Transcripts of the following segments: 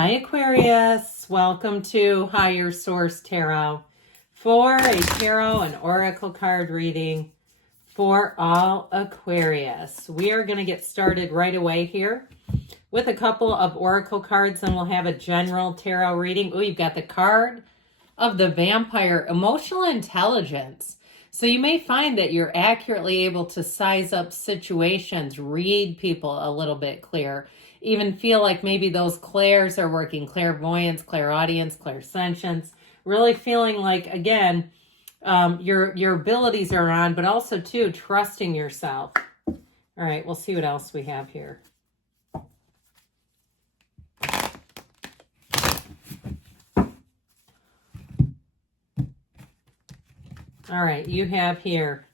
Hi Aquarius, welcome to Higher Source Tarot for a tarot and oracle card reading for all Aquarius. We are going to get started right away here with a couple of oracle cards, and we'll have a general tarot reading. Oh, you've got the card of the vampire, emotional intelligence. So you may find that you're accurately able to size up situations, read people a little bit clearer, even feel like maybe those clairs are working, clairvoyance, clairaudience, clairsentience, really feeling like, again, your abilities are on, but also, too, trusting yourself. All right, we'll see what else we have here. All right, you have here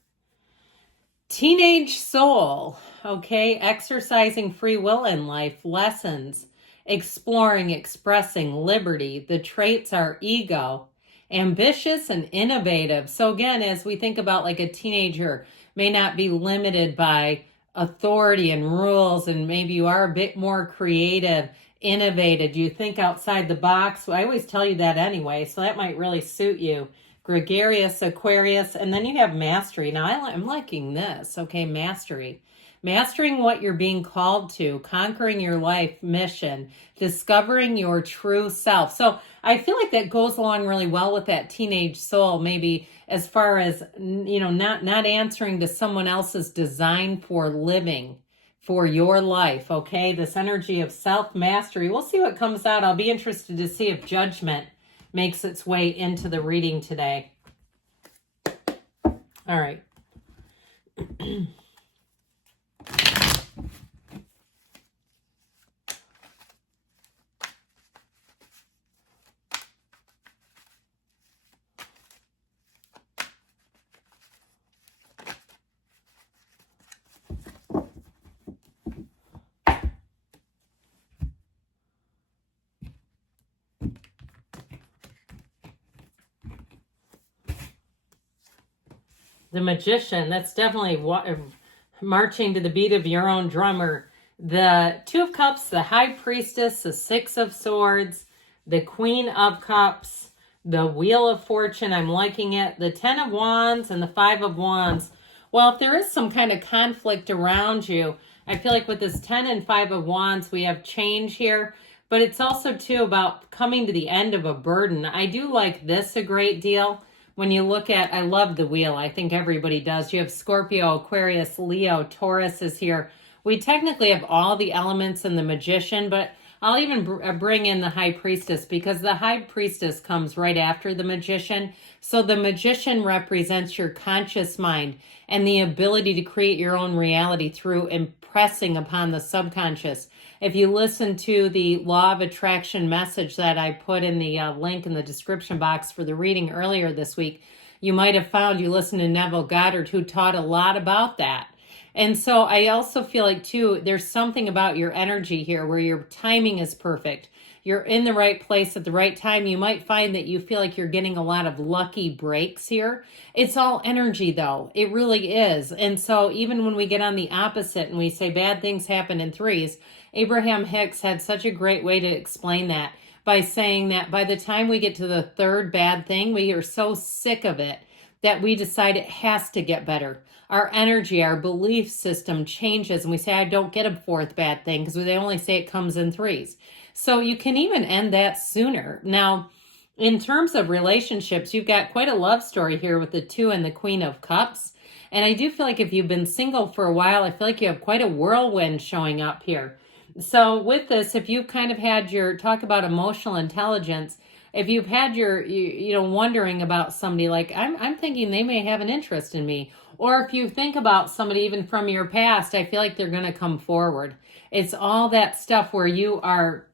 teenage soul, okay? Exercising free will in life, lessons, exploring, expressing, liberty. The traits are ego, ambitious, and innovative. So again, as we think about like a teenager may not be limited by authority and rules, and maybe you are a bit more creative, innovative, you think outside the box. I always tell you that anyway, so that might really suit you. Gregarious, Aquarius, and then you have mastery. Now, I'm liking this, okay, mastery. Mastering what you're being called to, conquering your life mission, discovering your true self. So I feel like that goes along really well with that teenage soul, maybe as far as, you know, not answering to someone else's design for living, for your life, okay? This energy of self-mastery. We'll see what comes out. I'll be interested to see if judgment makes its way into the reading today. All right. The Magician, that's definitely marching to the beat of your own drummer. The Two of Cups, the High Priestess, the Six of Swords, the Queen of Cups, the Wheel of Fortune, I'm liking it, the Ten of Wands, and the Five of Wands. Well, if there is some kind of conflict around you, I feel like with this 10 and 5 of Wands, we have change here, but it's also, too, about coming to the end of a burden. I do like this a great deal. When you look at, I love the wheel. I think everybody does. You have Scorpio, Aquarius, Leo, Taurus is here. We technically have all the elements in the Magician, but I'll even bring in the High Priestess because the High Priestess comes right after the Magician. So the Magician represents your conscious mind and the ability to create your own reality through impressing upon the subconscious. If you listen to the Law of Attraction message that I put in the link in the description box for the reading earlier this week, you might have found you listened to Neville Goddard, who taught a lot about that. And so I also feel like, too, there's something about your energy here where your timing is perfect. You're in the right place at the right time. You might find that you feel like you're getting a lot of lucky breaks here. It's all energy, though. It really is. And so even when we get on the opposite and we say bad things happen in threes, Abraham Hicks had such a great way to explain that by saying that by the time we get to the third bad thing, we are so sick of it that we decide it has to get better. Our energy, our belief system changes, and we say, I don't get a fourth bad thing because they only say it comes in threes. So you can even end that sooner. Now, in terms of relationships, you've got quite a love story here with the Two and the Queen of Cups. And I do feel like if you've been single for a while, I feel like you have quite a whirlwind showing up here. So with this, if you've kind of had your, talk about emotional intelligence, if you've had your, you know, wondering about somebody, like I'm thinking they may have an interest in me. Or if you think about somebody even from your past, I feel like they're going to come forward. It's all that stuff where you are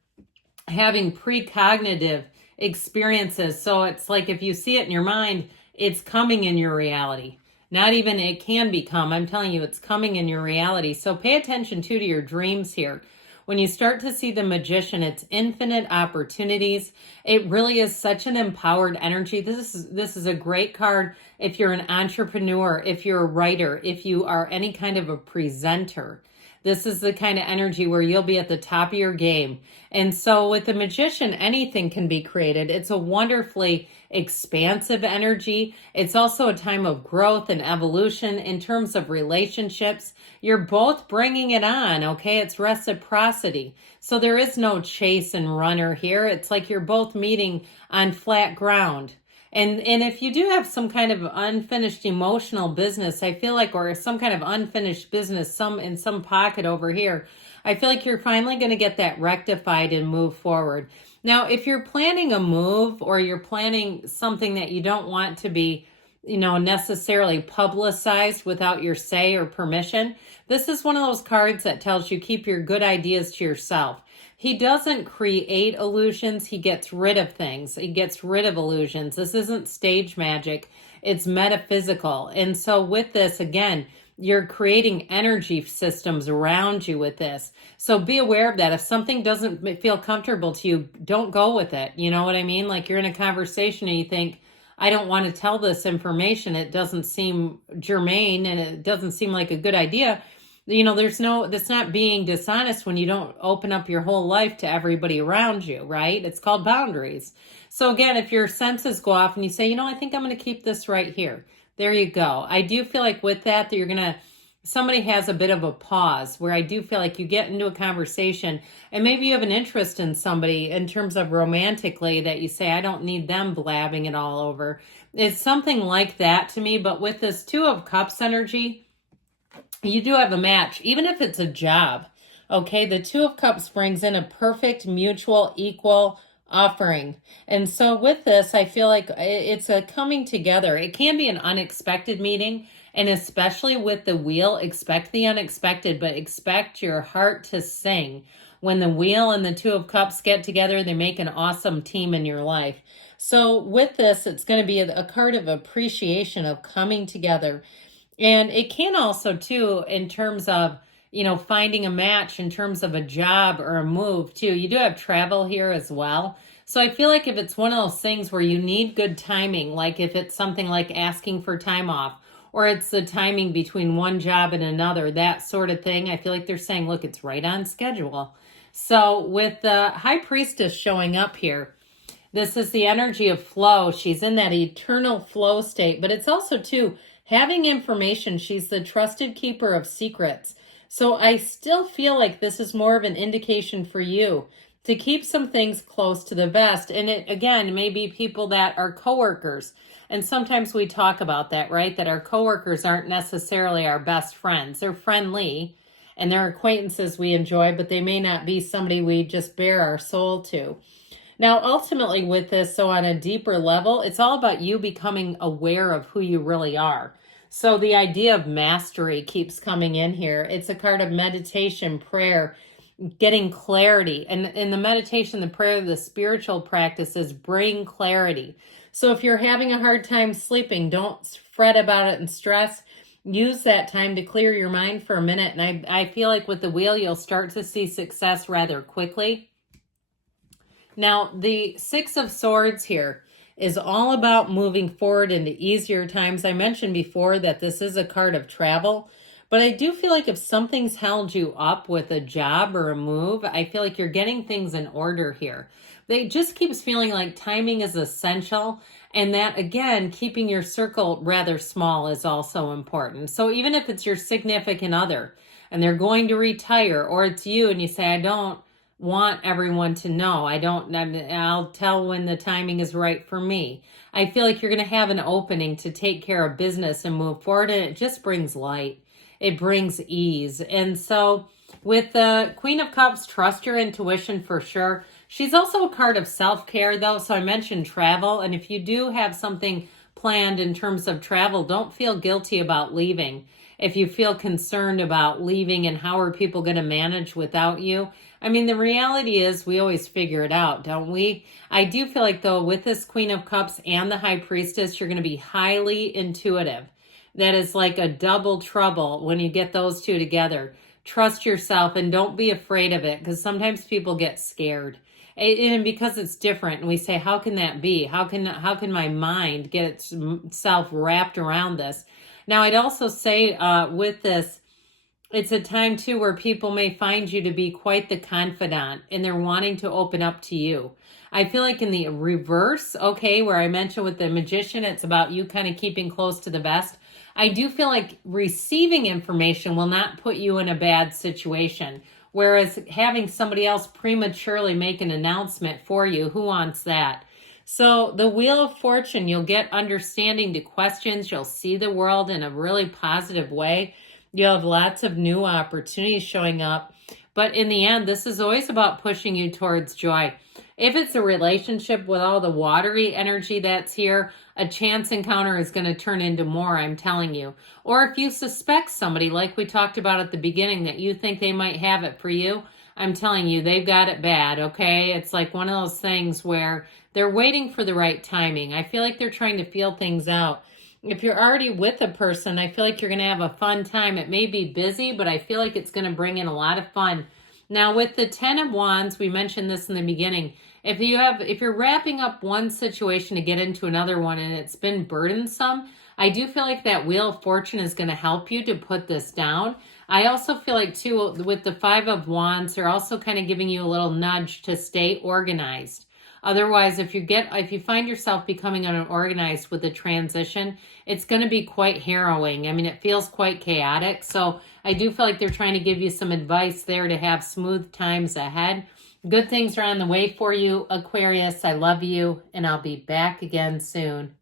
having precognitive experiences. So it's like if you see it in your mind, it's coming in your reality. Not even it can become. I'm telling you, it's coming in your reality. So pay attention too to your dreams here. When you start to see the Magician, it's infinite opportunities. It really is such an empowered energy. This is a great card if you're an entrepreneur, if you're a writer, if you are any kind of a presenter. This is the kind of energy where you'll be at the top of your game. And so with the Magician, anything can be created. It's a wonderfully expansive energy. It's also a time of growth and evolution in terms of relationships. You're both bringing it on, okay? It's reciprocity. So there is no chase and runner here. It's like you're both meeting on flat ground. And if you do have some kind of unfinished emotional business, I feel like, or some kind of unfinished business, in some pocket over here, I feel like you're finally going to get that rectified and move forward. Now, if you're planning a move or you're planning something that you don't want to be, necessarily publicized without your say or permission, this is one of those cards that tells you keep your good ideas to yourself. He doesn't create illusions. He gets rid of things. He gets rid of illusions. This isn't stage magic. It's metaphysical. And so with this, again, you're creating energy systems around you with this. So be aware of that. If something doesn't feel comfortable to you, don't go with it. You know what I mean? Like you're in a conversation and you think, I don't want to tell this information. It doesn't seem germane and it doesn't seem like a good idea. That's not being dishonest when you don't open up your whole life to everybody around you, right? It's called boundaries. So again, if your senses go off and you say, I think I'm going to keep this right here. There you go. I do feel like with that somebody has a bit of a pause where I do feel like you get into a conversation and maybe you have an interest in somebody in terms of romantically that you say, I don't need them blabbing it all over. It's something like that to me. But with this Two of Cups energy, you do have a match, even if it's a job. Okay, the Two of Cups brings in a perfect, mutual, equal offering. And so with this, I feel like it's a coming together. It can be an unexpected meeting. And especially with the wheel, expect the unexpected, but expect your heart to sing. When the wheel and the Two of Cups get together, they make an awesome team in your life. So with this, it's going to be a card of appreciation, of coming together. And it can also, too, in terms of, finding a match in terms of a job or a move, too. You do have travel here as well. So I feel like if it's one of those things where you need good timing, like if it's something like asking for time off, or it's the timing between one job and another, that sort of thing, I feel like they're saying, look, it's right on schedule. So with the High Priestess showing up here, this is the energy of flow. She's in that eternal flow state, but it's also, too, having information. She's the trusted keeper of secrets. So I still feel like this is more of an indication for you to keep some things close to the vest. And it, again, may be people that are coworkers. And sometimes we talk about that, right? That our coworkers aren't necessarily our best friends. They're friendly and they're acquaintances we enjoy, but they may not be somebody we just bare our soul to. Now, ultimately with this, so on a deeper level, it's all about you becoming aware of who you really are. So the idea of mastery keeps coming in here. It's a card of meditation, prayer, getting clarity. And in the meditation, the prayer, the spiritual practices bring clarity. So if you're having a hard time sleeping, don't fret about it and stress. Use that time to clear your mind for a minute. And I feel like with the wheel, you'll start to see success rather quickly. Now, the Six of Swords here is all about moving forward into easier times. I mentioned before that this is a card of travel, but I do feel like if something's held you up with a job or a move, I feel like you're getting things in order here. It just keeps feeling like timing is essential, and that, again, keeping your circle rather small is also important. So even if it's your significant other and they're going to retire, or it's you and you say, I don't want everyone to know. I'll tell when the timing is right for me. I feel like you're going to have an opening to take care of business and move forward, and it just brings light. It brings ease. And so with the Queen of Cups, trust your intuition for sure. She's also a card of self-care, though. So I mentioned travel. And if you do have something planned in terms of travel, don't feel guilty about leaving. If you feel concerned about leaving and how are people going to manage without you, I mean, the reality is we always figure it out, don't we? I do feel like, though, with this Queen of Cups and the High Priestess, you're going to be highly intuitive. That is like a double trouble when you get those two together. Trust yourself and don't be afraid of it, because sometimes people get scared. And because it's different, and we say, how can that be? How can my mind get itself wrapped around this? Now, I'd also say with this It's a time too where people may find you to be quite the confidant and they're wanting to open up to you. I feel like in the reverse, okay, where I mentioned with the Magician, it's about you kind of keeping close to the vest. I do feel like receiving information will not put you in a bad situation. Whereas having somebody else prematurely make an announcement for you, who wants that? So the Wheel of Fortune, you'll get understanding to questions. You'll see the world in a really positive way. You'll have lots of new opportunities showing up. But in the end, this is always about pushing you towards joy. If it's a relationship with all the watery energy that's here, a chance encounter is going to turn into more, I'm telling you. Or if you suspect somebody, like we talked about at the beginning, that you think they might have it for you, I'm telling you, they've got it bad, okay? It's like one of those things where they're waiting for the right timing. I feel like they're trying to feel things out. If you're already with a person, I feel like you're going to have a fun time. It may be busy, but I feel like it's going to bring in a lot of fun. Now, with the 10 of Wands, we mentioned this in the beginning. If you're wrapping up one situation to get into another one and it's been burdensome, I do feel like that Wheel of Fortune is going to help you to put this down. I also feel like, too, with the 5 of Wands, they're also kind of giving you a little nudge to stay organized. Otherwise, if you find yourself becoming unorganized with the transition, it's going to be quite harrowing. I mean, it feels quite chaotic. So I do feel like they're trying to give you some advice there to have smooth times ahead. Good things are on the way for you, Aquarius. I love you, and I'll be back again soon.